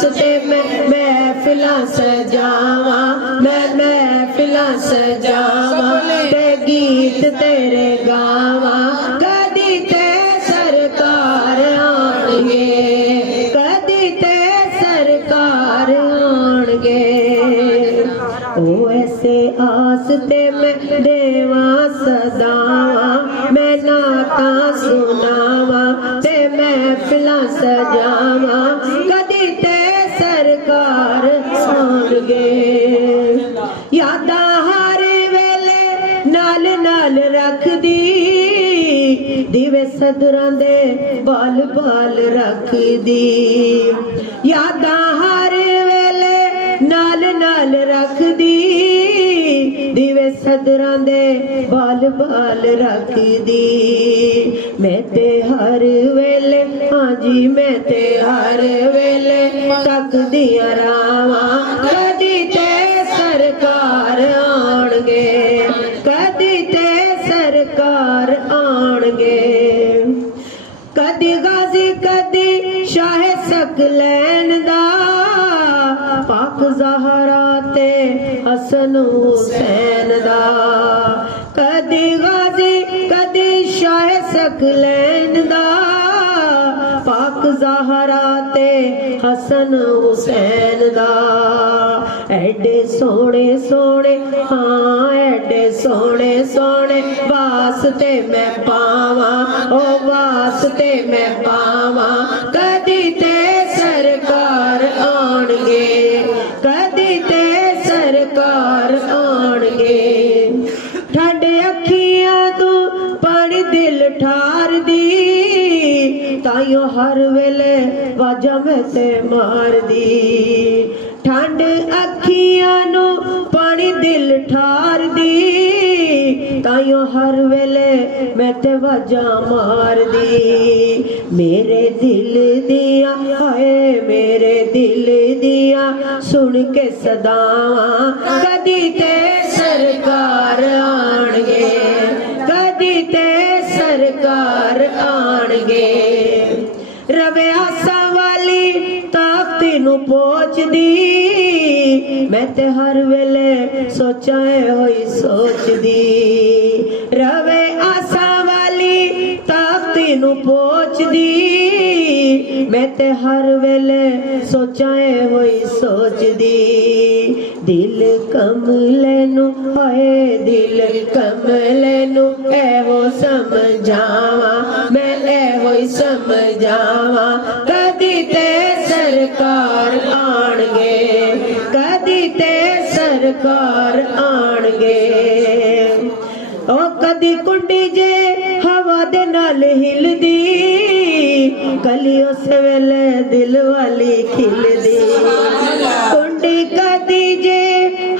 ते मैं महफिलां सजावा, मैं महफिलां सजावा, ते गीत तेरे गावा, कदी ते सरकार आणगे, कदी ते सरकार आणगे। ओ ऐसे आस ते मैं देवा सदावा, मैं नाता सुनावा, ते महफिलां सजावा, कदी ते सरकार आणगे। यादां हर वेले नाल नाल रख दी, दिवे सदरां दे बाल बाल रख दी। यादां हर वेले नाल नाल रख दी, दिवे सदरां दे बाल बाल रख दी। मैं ते हर वेले, हाँ जी मैं ते हर वेले तक दिया रावा, कदी ते सरकार आणगे, कदी ते सरकार आणगे। कदी गाजी कदी शाह सकलैन दा, पाक ज़हरा ते हसन हुसैन दा। कदी गाजी कदी शाह सकलैन दा, पाक ज़हरा ते हसन हुसैन दा। एडे सोने सोने, हाँ एडे सोने सोने वास्ते मैं पावा, ओ वास्ते मैं पावा, कदी ते सरकार आणगे, कदी ते सरकार आणगे। ठंड अखियां तू पानी दिल ठार दी, ताइयों हर वेले वाजा मैं ते मार दी। ठंड अखियां नू पानी दिल ठार दी, ताइयों हर वेले मैं ते वाजा मार दी। मेरे दिल दिया हाय मेरे दिल दिया सुन के सदावा, कदी ते सरकार आणगे, कदी ते सरकार आणगे। रवे आसा वाली ताकत नू पोच दी, मैं ते हर वेले सोचा होई सोच दी। रवे आसा वाली ताकत नू पोच दी, मैं ते हर वेले सोचा होई सोच दी। दिल कमले नू हाय दिल कमले नू एहो समझावा, मैं एहो समझावा, कदी ते सरकार आणगे, कदी ते सरकार आणगे। ओ कदी कुंडी जे हवा दे नाल हिलदी, कली उस वेले दिल वाली खिलदी। कुंडी कदी जे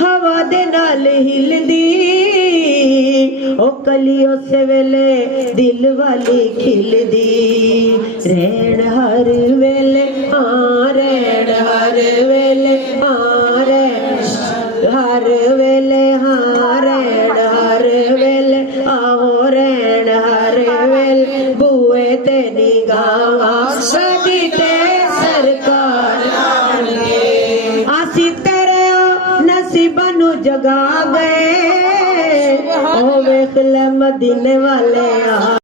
हवा दे नाल हिलदी, ओ कली उस वेले दिल वाली खिलदी। रैन हर वेले हाँ रैन हर वेले हाँ रैन हर वेले हाँ रैन हर वेले आओ रैन हर वेले बुए ते निगावा, कदी ते सरकार आणगे। आसी तेरे नसीबां नू जगा गए, ओ वेख ले मदीने वाले आ